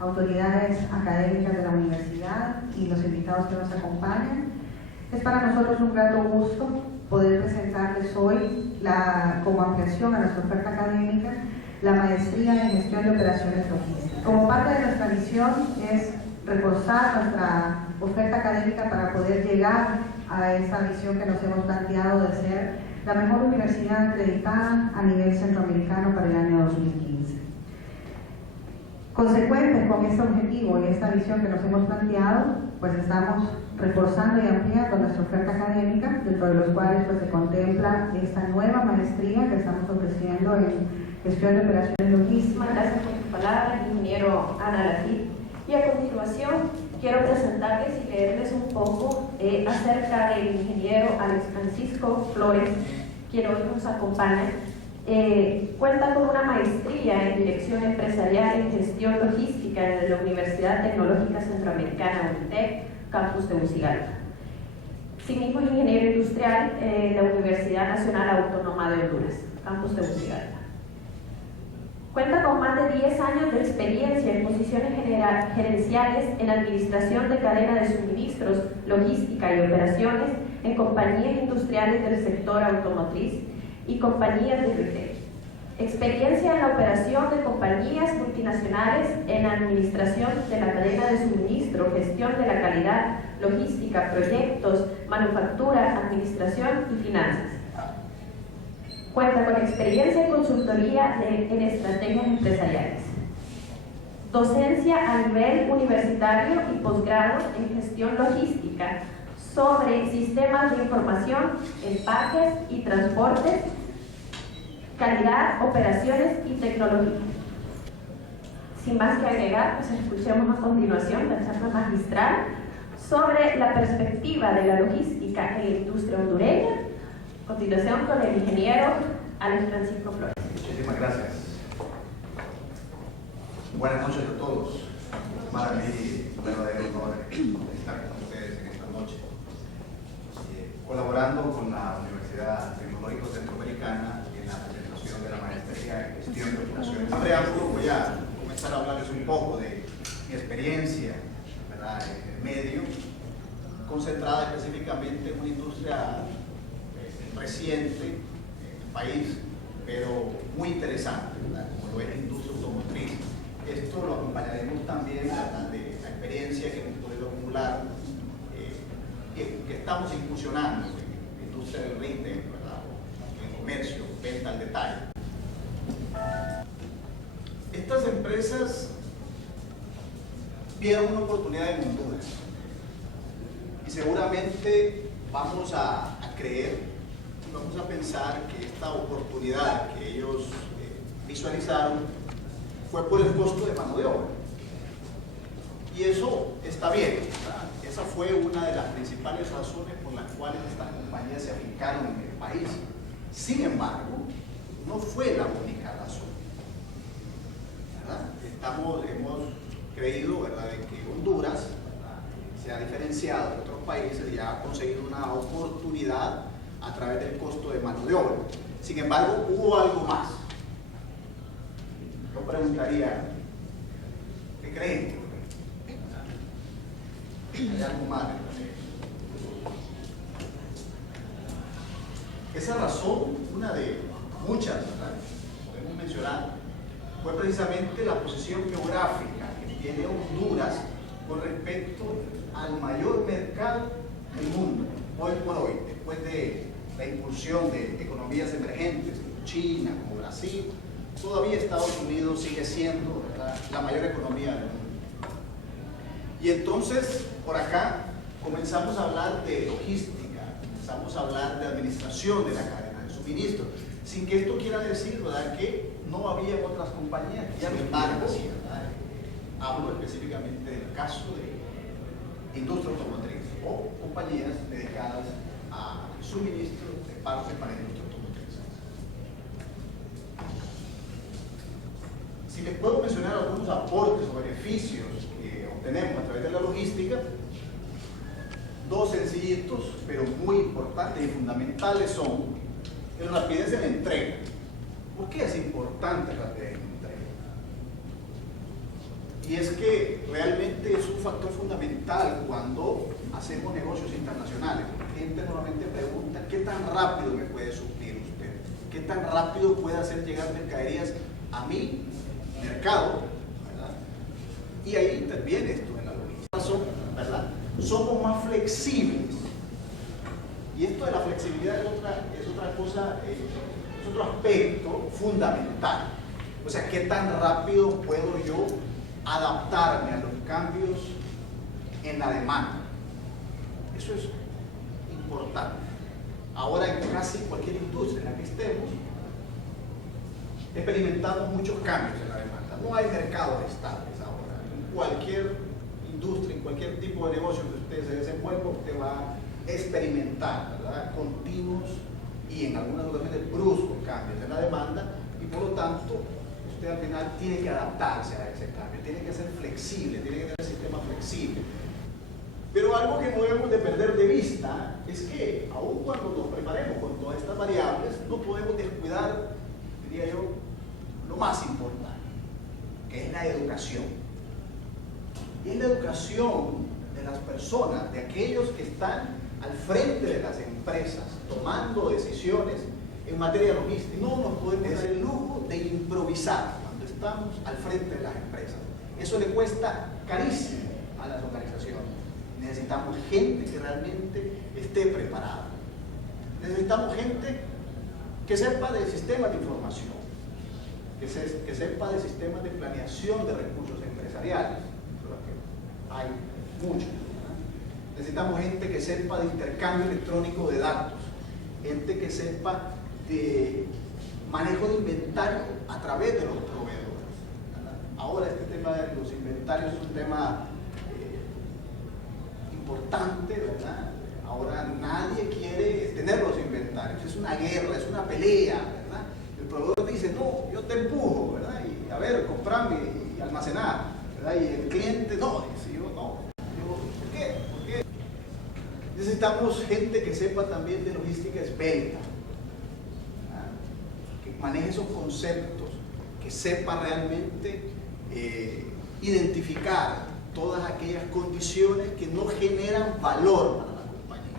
autoridades académicas de la universidad y los invitados que nos acompañan. Es para nosotros un grato gusto poder presentarles hoy, como ampliación a nuestra oferta académica, la maestría en gestión de operaciones logísticas. Como parte de nuestra misión es reforzar nuestra oferta académica para poder llegar a esa visión que nos hemos planteado de ser la mejor universidad acreditada a nivel centroamericano para el año 2015. Consecuentes con este objetivo y esta visión que nos hemos planteado, pues estamos reforzando y ampliando nuestra oferta académica, dentro de los cuales pues, se contempla esta nueva maestría que estamos ofreciendo en gestión de operaciones logísticas. Gracias por tu palabra, ingeniero Ana Lafit. Y a continuación quiero presentarles y leerles un poco acerca del ingeniero Alex Francisco Flores, quien hoy nos acompaña. Cuenta con una maestría en Dirección Empresarial y Gestión Logística de la Universidad Tecnológica Centroamericana UNITEC, campus de Tegucigalpa. Asimismo, es ingeniero industrial en la Universidad Nacional Autónoma de Honduras, campus de Tegucigalpa. Cuenta con más de 10 años de experiencia en posiciones gerenciales en administración de cadena de suministros, logística y operaciones en compañías industriales del sector automotriz y compañías de retail. Experiencia en la operación de compañías multinacionales en administración de la cadena de suministro, gestión de la calidad, logística, proyectos, manufactura, administración y finanzas. Cuenta con experiencia en consultoría en estrategias empresariales. Docencia a nivel universitario y posgrado en gestión logística sobre sistemas de información, empaques y transportes, calidad, operaciones y tecnología. Sin más que agregar, pues escuchemos a continuación la charla magistral sobre la perspectiva de la logística en la industria hondureña. A continuación con el ingeniero Alex Francisco Flores. Muchísimas gracias. Buenas noches a todos. Para mí un verdadero honor estar con ustedes en esta noche, colaborando con la Universidad Tecnológica Centroamericana en la presentación de la maestría en gestión de operaciones. En preámbulo voy a comenzar a hablarles un poco de mi experiencia, ¿verdad?, en el medio, concentrada específicamente en una industria reciente en el país, pero muy interesante, ¿verdad?, como lo es la industria automotriz. Esto lo acompañaremos también, ¿verdad?, de la experiencia que hemos podido acumular, que estamos incursionando en la industria del retail, ¿verdad?, en el comercio, venta al detalle. Estas empresas vieron una oportunidad en Honduras y seguramente vamos a creer, vamos a pensar que esta oportunidad que ellos visualizaron fue por el costo de mano de obra. Y eso está bien, ¿verdad? Esa fue una de las principales razones por las cuales estas compañías se afincaron en el país. Sin embargo, no fue la única razón, ¿verdad? Hemos creído, ¿verdad?, de que Honduras, ¿verdad?, se ha diferenciado de otros países y ha conseguido una oportunidad a través del costo de mano de obra. Sin embargo, hubo algo más. Yo preguntaría, ¿qué creen? ¿Hay algo más? Esa razón, una de muchas, ¿verdad?, podemos mencionar, fue precisamente la posición geográfica que tiene Honduras con respecto al mayor mercado del mundo, hoy por hoy, después de la incursión de economías emergentes como China, como Brasil. Todavía Estados Unidos sigue siendo, ¿verdad?, la mayor economía del mundo. Y entonces, por acá, comenzamos a hablar de logística, comenzamos a hablar de administración de la cadena de suministro, sin que esto quiera decir, ¿verdad?, que no había otras compañías que ya lo estaban haciendo, ¿verdad? Hablo específicamente del caso de industria automotriz o compañías dedicadas a suministro de partes para la industria automotriz. Si les puedo mencionar algunos aportes o beneficios que obtenemos a través de la logística, dos sencillitos, pero muy importantes y fundamentales son la rapidez en la entrega. ¿Por qué es importante la rapidez en la entrega? y es que realmente es un factor fundamental cuando hacemos negocios internacionales. La gente normalmente pregunta, ¿qué tan rápido me puede surtir usted? ¿Qué tan rápido puede hacer llegar mercaderías a mi mercado? ¿Verdad? Y ahí interviene esto en la logística, ¿verdad? Somos más flexibles. Y esto de la flexibilidad es otra cosa, es otro aspecto fundamental. O sea, ¿qué tan rápido puedo yo adaptarme a los cambios en la demanda? Eso es importante. Ahora, en casi cualquier industria en la que estemos, experimentamos muchos cambios en la demanda. No hay mercados estables ahora. En cualquier industria, en cualquier tipo de negocio que usted se desenvuelva, usted va a experimentar, ¿verdad?, continuos y en algunas ocasiones bruscos cambios en la demanda, y por lo tanto usted al final tiene que adaptarse a ese cambio, tiene que ser flexible, tiene que tener un sistema flexible. Pero algo que no debemos de perder de vista es que aun cuando nos preparemos con todas estas variables, no podemos descuidar, diría yo, lo más importante, que es la educación. Y es la educación de las personas, de aquellos que están al frente de las empresas, tomando decisiones en materia logística. No nos podemos dar el lujo de improvisar cuando estamos al frente de las empresas. Eso le cuesta carísimo a las organizaciones. Necesitamos gente que realmente esté preparada. Necesitamos gente que sepa de sistemas de información, que sepa de sistemas de planeación de recursos empresariales, que hay muchos. Necesitamos gente que sepa de intercambio electrónico de datos, gente que sepa de manejo de inventario a través de los proveedores. Ahora este tema de los inventarios es un tema importante, ¿verdad? Ahora nadie quiere tener los inventarios, es una guerra, es una pelea, ¿verdad? El proveedor dice, no, yo te empujo, ¿verdad? Y a ver, comprame y almacenar, ¿verdad? Y el cliente, no, dice, yo no. ¿Por qué? Porque necesitamos gente que sepa también de logística esbelta, ¿verdad?, que maneje esos conceptos, que sepa realmente identificar todas aquellas condiciones que no generan valor para la compañía.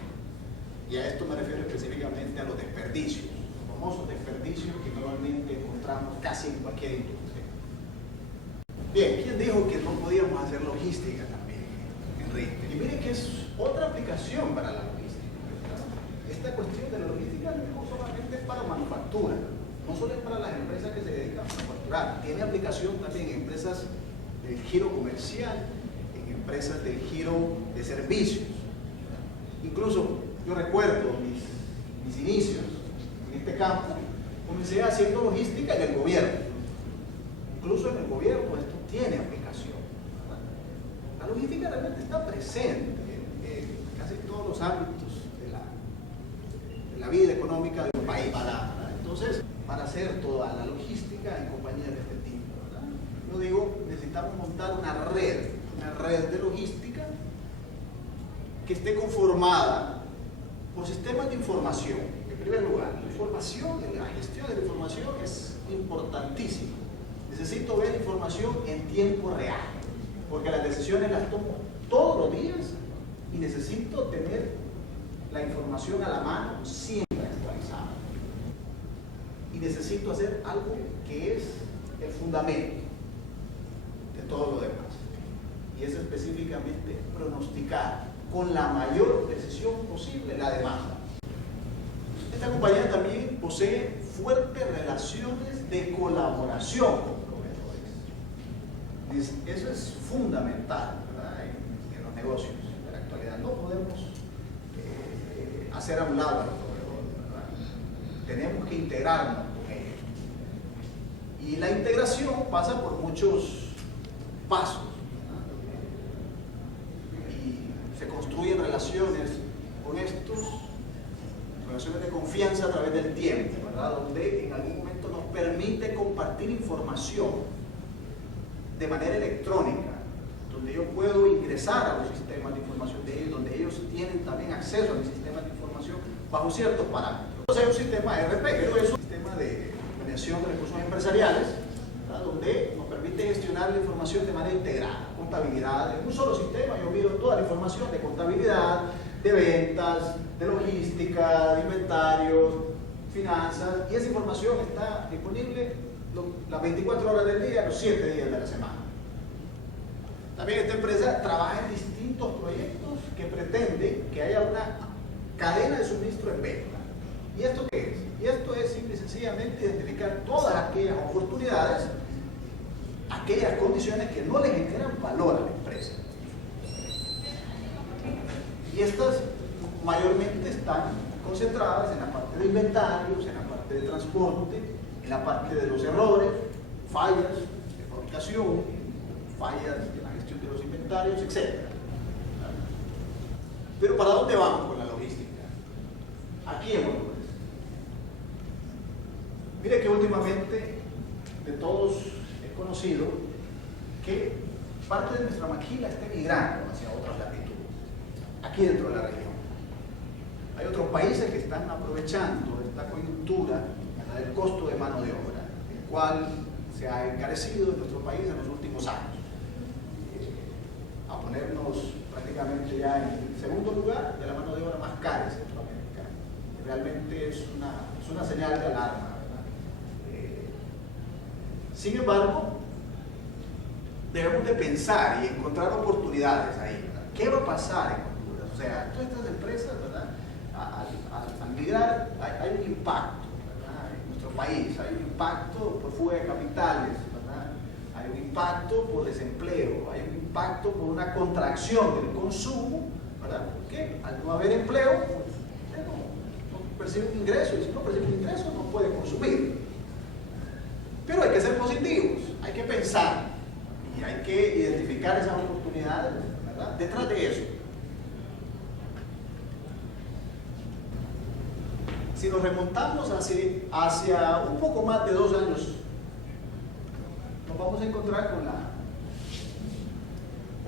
Y a esto me refiero específicamente a los desperdicios, los famosos desperdicios que normalmente encontramos casi en cualquier industria. Bien, ¿quién dijo que no podíamos hacer logística también en retail? Y miren que es otra aplicación para la logística, ¿verdad? Esta cuestión de la logística no solamente es para manufactura, no solo es para las empresas que se dedican a manufacturar, tiene aplicación también en empresas del giro comercial, en empresas del giro de servicios. Incluso yo recuerdo mis inicios en este campo, comencé haciendo logística en el gobierno. Incluso en el gobierno esto tiene aplicación, ¿verdad? La logística realmente está presente en casi todos los ámbitos de la vida económica de un país. Entonces, para hacer toda la logística en compañías de este tipo, ¿verdad? Yo digo, necesitamos montar una red de logística que esté conformada por sistemas de información. En primer lugar, la información, la gestión de la información es importantísima. Necesito ver información en tiempo real, porque las decisiones las tomo todos los días y necesito tener la información a la mano siempre actualizada. Y necesito hacer algo que es el fundamento de todo lo demás. Y es específicamente pronosticar con la mayor precisión posible la demanda. Esta compañía también posee fuertes relaciones de colaboración con proveedores. Eso es fundamental, ¿verdad?, en los negocios de la actualidad. No podemos hacer a un lado a los proveedores, ¿verdad? Tenemos que integrarnos con ellos. Y la integración pasa por muchos pasos, ¿verdad? Y se construyen relaciones con estos, relaciones de confianza a través del tiempo, ¿verdad?, donde en algún momento nos permite compartir información de manera electrónica, donde yo puedo ingresar a los sistemas de información de ellos, donde ellos tienen también acceso a mis sistemas de información bajo ciertos parámetros. Entonces hay un sistema ERP, pero es un sistema de planeación de recursos empresariales, ¿verdad?, donde nos permite gestionar la información de manera integrada, contabilidad, en un solo sistema. Yo miro toda la información de contabilidad, de ventas, de logística, de inventarios, finanzas, y esa información está disponible las 24 horas del día, los 7 días de la semana. También esta empresa trabaja en distintos proyectos que pretenden que haya una cadena de suministro en venta. ¿Y esto qué es? Y esto es simple y sencillamente identificar todas aquellas oportunidades, aquellas condiciones que no le generan valor a la empresa. Y estas mayormente están concentradas en la parte de inventarios, en la parte de transporte, en la parte de los errores, fallas de fabricación, fallas en la gestión de los inventarios, etc. Pero ¿para dónde vamos con la logística? Aquí en Honduras. Mire que últimamente de todos he conocido que parte de nuestra maquila está migrando hacia otras latitudes, aquí dentro de la región. Hay otros países que están aprovechando esta coyuntura del costo de mano de obra, el cual se ha encarecido en nuestro país en los últimos años, a ponernos prácticamente ya en el segundo lugar de la mano de obra más cara de Centroamérica. Realmente es una señal de alarma. Sin embargo, debemos de pensar y encontrar oportunidades ahí, ¿verdad? ¿Qué va a pasar en Honduras? O sea, todas estas empresas, ¿verdad? Al migrar hay un impacto, ¿verdad? En nuestro país, hay un impacto por fuga de capitales, ¿verdad? Hay un impacto por desempleo, hay un impacto por una contracción del consumo, ¿verdad? Porque al no haber empleo, pues, no percibe un ingreso, y si no percibe un ingreso no puede consumir. Pero hay que ser positivos, hay que pensar y hay que identificar esas oportunidades, ¿verdad? Detrás de eso. Si nos remontamos hacia un poco más de 2 años, nos vamos a encontrar con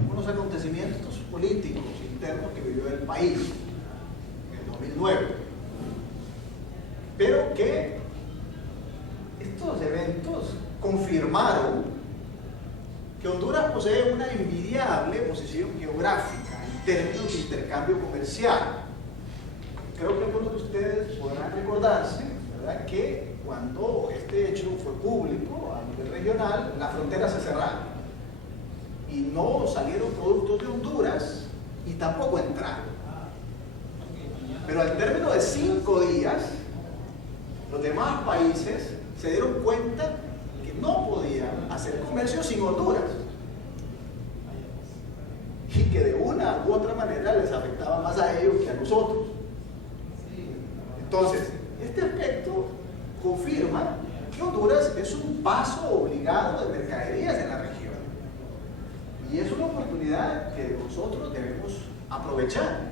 unos acontecimientos políticos internos que vivió el país en el 2009. Pero que estos eventos confirmaron que Honduras posee una envidiable posición geográfica en términos de intercambio comercial. Creo que algunos de ustedes podrán recordarse, ¿verdad?, que cuando este hecho fue público a nivel regional, las fronteras se cerraron y no salieron productos de Honduras y tampoco entraron. Pero al término de 5 días, los demás países se dieron cuenta que no podían hacer comercio sin Honduras y que de una u otra manera les afectaba más a ellos que a nosotros. Entonces, este aspecto confirma que Honduras es un paso obligado de mercaderías en la región y es una oportunidad que nosotros debemos aprovechar.